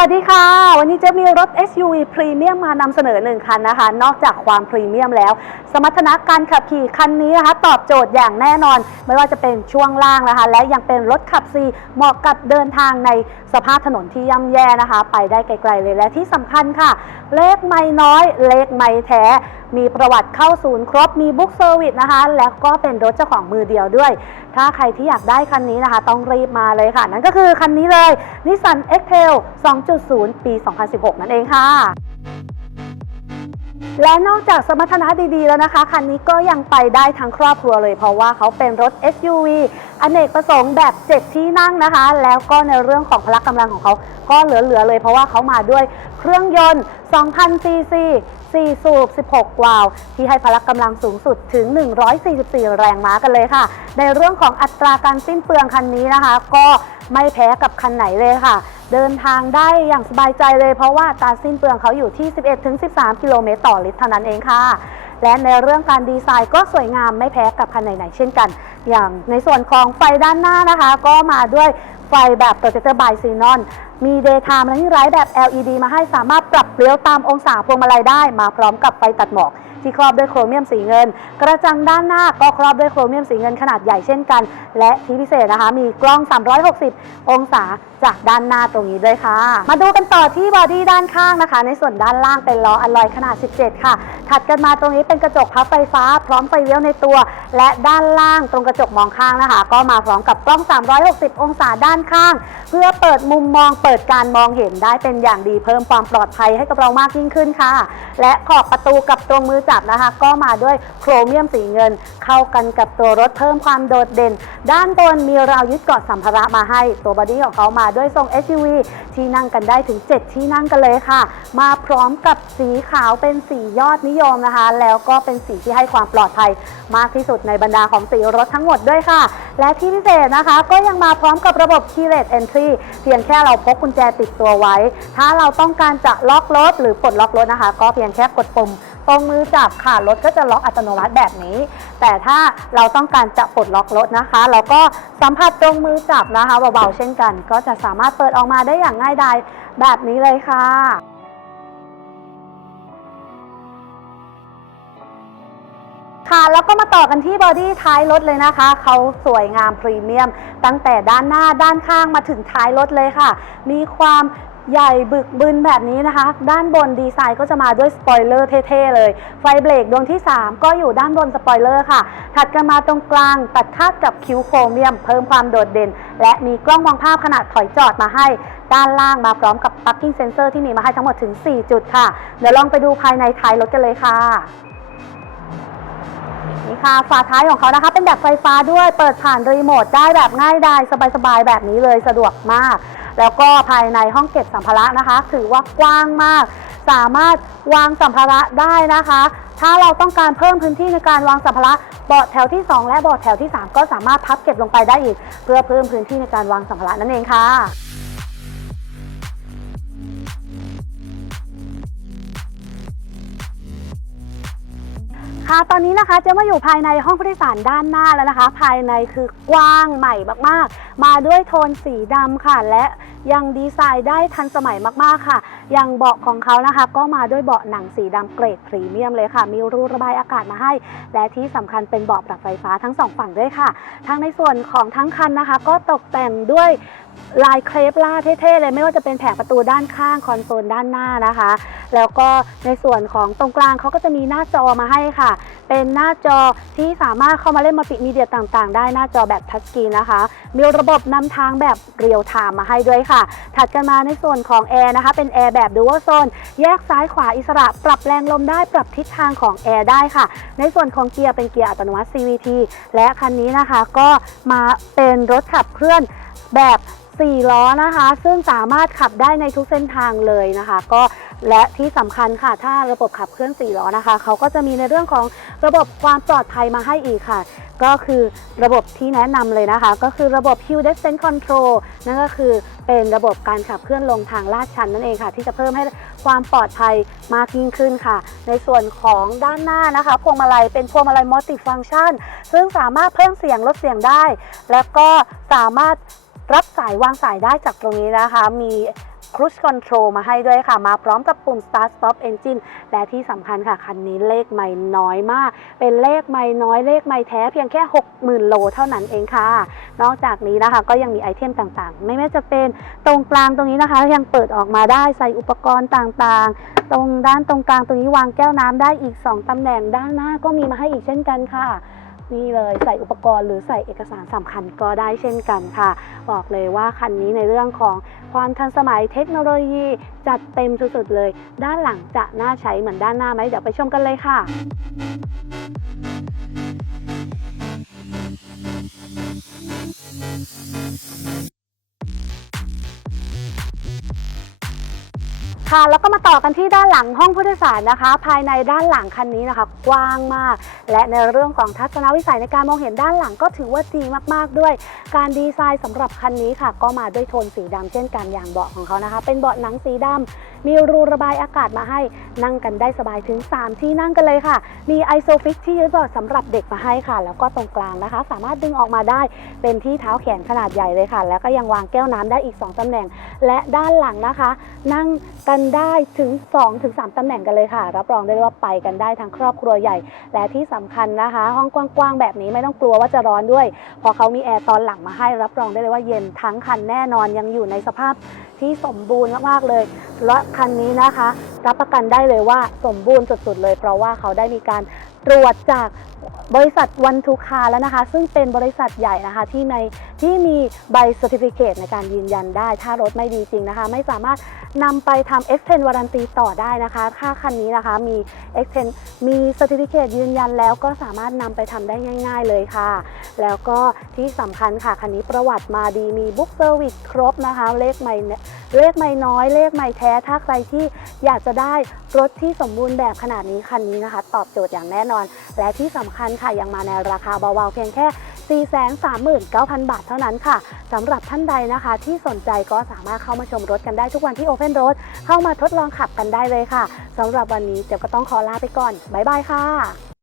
วัสดีค่ะ วันนี้จะมีรถ SUV พรีเมียมมานำเสนอหนึ่งคันนะคะ นอกจากความพรีเมียมแล้ว สมรรถนะการขับขี่คันนี้นะคะ ตอบโจทย์อย่างแน่นอน ไม่ว่าจะเป็นช่วงล่างนะคะ และยังเป็นรถขับซีเหมาะกับเดินทางในสภาพถนนที่ย่ำแย่นะคะ ไปได้ไกลๆเลยและที่สำคัญค่ะ เลขไม่น้อยเลขไม่แท้ มีประวัติเข้าศูนย์ครบมีบุ๊กเซอร์วิสนะคะ แล้วก็เป็นรถเจ้าของมือเดียวด้วย ถ้าใครที่อยากได้คันนี้นะคะ ต้องรีบมาเลยค่ะ นั่นก็คือคันนี้เลย Nissan X-Trail 2.0 ปี 2016 นั่นเองค่ะและนอกจากสมรรถนะดีๆแล้วนะคะ คันนี้ก็ยังไปได้ทั้งครอบครัวเลย เพราะว่าเขาเป็นรถ SUV อเนกประสงค์แบบ 7 ที่นั่งนะคะ แล้วก็ในเรื่องของพละกำลังของเขาก็เหลือๆเลย เพราะว่าเขามาด้วยเครื่องยนต์ 2,000 ซีซี 4 สูบ 16 วาล์วที่ให้พละกำลังสูงสุดถึง 144 แรงม้ากันเลยค่ะ ในเรื่องของอัตราการสิ้นเปลืองคันนี้นะคะ ก็ไม่แพ้กับคันไหนเลยค่ะ เดินทางได้อย่างสบายใจเลย เพราะว่าอัตรสิ้นเปลืองเขาอยู่ที่ 11-13 กิโลเมตรต่อลิตรเท่านั้นเองค่ะ และในเรื่องการดีไซน์ก็สวยงามไม่แพ้กับคันไหนๆเช่นกัน อย่างในส่วนของไฟด้านหน้านะคะ ก็มาด้วยไฟแบบ Projector by Xenon มี Daytime Running Light แบบ LED มาให้สามารถปรับเลี่ยวตามองศาพวงมาลัยได้ มาพร้อมกับไฟตัดหมอกที่ครอบด้วยโครเมียมสีเงิน กระจังด้านหน้าก็ครอบด้วยโครเมียมสีเงินขนาดใหญ่เช่นกัน และที่พิเศษนะคะ มีกล้อง 360 องศาจากด้านหน้าตรงนี้ด้วยค่ะ มาดูกันต่อที่บอดี้ด้านข้างนะคะ ในส่วนด้านล่างเป็นล้ออลลอยขนาด 17 ค่ะ ถัดกันมาตรงนี้เป็นกระจกพับไฟฟ้า พร้อมไฟเลี้ยวในตัว และด้านล่างตรงกระจกมองข้างนะคะ ก็มาพร้อมกับกล้อง 360 องศาด้านข้าง เพื่อเปิดมุมมองเปิดการมองเห็นได้เป็นอย่างดีเพิ่มความปลอดภัยให้กับเรามากยิ่งขึ้นค่ะ และขอบประตูกับตรงมือจับนะคะ ก็มาด้วยโครเมียมสีเงิน เข้ากันกับตัวรถเพิ่มความโดดเด่น ด้านบนมีราวยึดเกาะสัมภาระมาให้ ตัวบอดี้ของเขามาด้วยทรง SUV ที่นั่งกันได้ถึง 7 ที่นั่งกันเลยค่ะ มาพร้อมกับสีขาวเป็นสียอดนิยมนะคะ แล้วก็เป็นสีที่ให้ความปลอดภัยมากที่สุดในบรรดาของสีรถทั้งหมดด้วยค่ะ และที่พิเศษนะคะ ก็ยังมาพร้อมกับระบบ Keyless Entry เพียงแค่เราพกกุญแจติดตัวไว้ ถ้าเราต้องการจะล็อกรถหรือปลดล็อกรถนะคะ ก็เพียงแค่กดปุ่มตรงมือจับค่ะรถก็จะล็อกอัตโนมัติแบบนี้ แต่ถ้าเราต้องการจะปลดล็อกรถนะคะ เราก็สัมผัสตรงมือจับนะคะเบาๆเช่นกัน ก็จะสามารถเปิดออกมาได้อย่างง่ายดายแบบนี้เลยค่ะ ค่ะ แล้วก็มาต่อกันที่บอดี้ท้ายรถเลยนะคะ เขาสวยงามพรีเมียม ตั้งแต่ด้านหน้าด้านข้างมาถึงท้ายรถเลยค่ะ มีความใหญ่บึกบึนแบบนี้นะคะ ด้านบนดีไซน์ก็จะมาด้วยสปอยเลอร์เท่ๆเลย ไฟเบรกดวงที่ 3 ก็อยู่ด้านบนสปอยเลอร์ค่ะ ถัดกันมาตรงกลางตัดคาดกับคิ้วโครเมียม เพิ่มความโดดเด่น และมีกล้องมองภาพขนาดถอยจอดมาให้ ด้านล่างมาพร้อมกับ parking sensor ที่มีมาให้ทั้งหมดถึง 4 จุดค่ะ เดี๋ยวลองไปดูภายในท้ายรถกันเลยค่ะ ค่ะฝาท้ายของเขานะคะ เป็นแบบไฟฟ้าด้วยเปิดผ่านรีโมทได้แบบง่ายดายสบายๆ แบบนี้เลยสะดวกมาก แล้วก็ภายในห้องเก็บสัมภาระนะคะ ถือว่ากว้างมาก สามารถวางสัมภาระได้นะคะ ถ้าเราต้องการเพิ่มพื้นที่ในการวางสัมภาระเบาะแถวที่ 2 และเบาะแถวที่ 3 ก็สามารถพับเก็บลงไปได้อีก เพื่อเพิ่มพื้นที่ในการวางสัมภาระนั่นเองค่ะ ค่ะตอนนี้นะคะเจะมาอยู่ภายในห้องผู้โดยสารด้านหน้าแล้วนะคะ ภายในคือกว้างใหม่มากๆ มาด้วยโทนสีดำค่ะ และยังดีไซน์ได้ทันสมัยมากๆค่ะ อย่างเบาะของเขานะคะ ก็มาด้วยเบาะหนังสีดำเกรดพรีเมียมเลยค่ะ มีรูระบายอากาศมาให้ และที่สำคัญเป็นเบาะปรับไฟฟ้าทั้งสองฝั่งด้วยค่ะทั้งในส่วนของทั้งคันนะคะ ก็ตกแต่งด้วย ลายเครปล่าเท่ๆเลยไม่ว่าจะเป็นแผงประตูด้านข้างคอนโซลด้านหน้านะคะ แล้วก็ในส่วนของตรงกลางเขาก็จะมีหน้าจอมาให้ค่ะ เป็นหน้าจอที่สามารถเข้ามาเล่นมัลติมีเดียต่างๆ ได้หน้าจอแบบทัชสกรีนนะคะ มีระบบนำทางแบบเรียลไทม์มาให้ด้วยค่ะ ถัดกันมาในส่วนของแอร์นะคะ เป็นแอร์แบบดู a l โซนแยกซ้ายขวาอิสระ ปรับแรงลมได้ปรับทิศทางของแอร์ได้ค่ะ ในส่วนของเกียร์เป็นเกียร์อัตโนมัติ CVT และคันนี้นะคะก็มาเป็นรถขับเคลื่อนแบบ 4 ล้อนะคะ ซึ่งสามารถขับได้ในทุกเส้นทางเลยนะคะ ก็และที่สำคัญค่ะ ถ้าระบบขับเคลื่อน 4 ล้อนะคะ เขาก็จะมีในเรื่องของระบบความปลอดภัยมาให้อีกค่ะ ก็คือระบบที่แนะนำเลยนะคะ ก็คือระบบ Hill Descent Control นั่นก็คือเป็นระบบการขับเคลื่อนลงทางลาดชันนั่นเองค่ะ ที่จะเพิ่มให้ความปลอดภัยมากยิ่งขึ้นค่ะ ในส่วนของด้านหน้านะคะพวงมาลัยเป็นพวงมาลัยมัลติฟัง c t ชันซึ่งสามารถเพิ่มเสียงลดเสียงได้ แล้วก็สามารถ รับสายวางสายได้จากตรงนี้นะคะ มี Cruise Control มาให้ด้วยค่ะ มาพร้อมกับปุ่ม Start Stop Engine และที่สำคัญค่ะ คันนี้เลขไม่น้อยมาก เป็นเลขไม่น้อยเลขไม่แท้เพียงแค่ 60,000 โลเท่านั้นเองค่ะ นอกจากนี้นะคะ ก็ยังมีไอเทมต่างๆ ไม่ว่าจะเป็นตรงกลางตรงนี้นะคะ ยังเปิดออกมาได้ใส่อุปกรณ์ต่างๆ ตรงด้านตรงกลางตรงนี้วางแก้วน้ำได้อีก 2ตำแหน่งด้านหน้าก็มีมาให้อีกเช่นกันค่ะ นี่เลยใส่อุปกรณ์หรือใส่เอกสารสำคัญก็ได้เช่นกันค่ะ บอกเลยว่าคันนี้ในเรื่องของความทันสมัยเทคโนโลยีจัดเต็มสุดๆเลย ด้านหลังจะน่าใช้เหมือนด้านหน้าไหมเดี๋ยวไปชมกันเลยค่ะ ค่ะ แล้วก็มาต่อกันที่ด้านหลังห้องผู้โดยสารนะคะ ภายในด้านหลังคันนี้นะคะ กว้างมาก และในเรื่องของทัศนวิสัยในการมองเห็นด้านหลังก็ถือว่าดีมากๆด้วย การดีไซน์สำหรับคันนี้ค่ะ ก็มาด้วยโทนสีดำเช่นกันอย่างเบาะของเขานะคะ เป็นเบาะหนังสีดำ มีรูระบายอากาศมาให้ นั่งกันได้สบายถึง 3 ที่นั่งกันเลยค่ะ มีไอโซฟิกที่ยึดเบาะสำหรับเด็กมาให้ค่ะ แล้วก็ตรงกลางนะคะ สามารถดึงออกมาได้ เป็นที่เท้าแขนขนาดใหญ่เลยค่ะ แล้วก็ยังวางแก้วน้ำได้อีก 2ตำแหน่ง และด้านหลังนะคะ นั่งกันได้ถึง 2-3ถึง3ตำแหน่งกันเลยค่ะ รับรองได้เลยว่าไปกันได้ทั้งครอบครัวใหญ่ และที่สำคัญนะคะ ห้องกว้างๆแบบนี้ไม่ต้องกลัวว่าจะร้อนด้วยเพอเขามีแอร์ตอนหลังมาให้รับรองได้เลยว่าเย็นทั้งคันแน่นอนยังอยู่ในสภาพที่สมบูรณ์มากๆเลยและคันนี้นะคะ รับประกันได้เลยว่าสมบูรณ์สุดๆเลย เพราะว่าเขาได้มีการตรวจจากบริษัทวันทูคาแล้วนะคะ ซึ่งเป็นบริษัทใหญ่นะคะที่ในที่มีใบ certificate ในการยืนยันได้ ถ้ารถไม่ดีจริงนะคะ ไม่สามารถนำไปทำ extend warranty ต่อได้นะคะ ถ้าคันนี้นะคะมี extend มี certificate ยืนยันแล้วก็สามารถนำไปทำได้ง่าย ๆเลยค่ะ แล้วก็ที่สำคัญค่ะ คันนี้ประวัติมาดีมีบุ๊กเซอร์วิสครบนะคะ เลขไม่ เลขไม่น้อย เลขไม่แท้ ถ้าใครที่อยากจะได้รถที่สมบูรณ์แบบขนาดนี้คันนี้นะคะ ตอบโจทย์อย่างแน่นอน และที่สำคัญค่ะยังมาในราคาเบาๆเพียงแค่ 439,000 บาทเท่านั้นค่ะสำหรับท่านใดนะคะ ที่สนใจก็สามารถเข้ามาชมรถกันได้ทุกวันที่ Open Road เข้ามาทดลองขับกันได้เลยค่ะสำหรับวันนี้เจ๊ยบก็ต้องขอลาไปก่อนบ๊ายบายค่ะ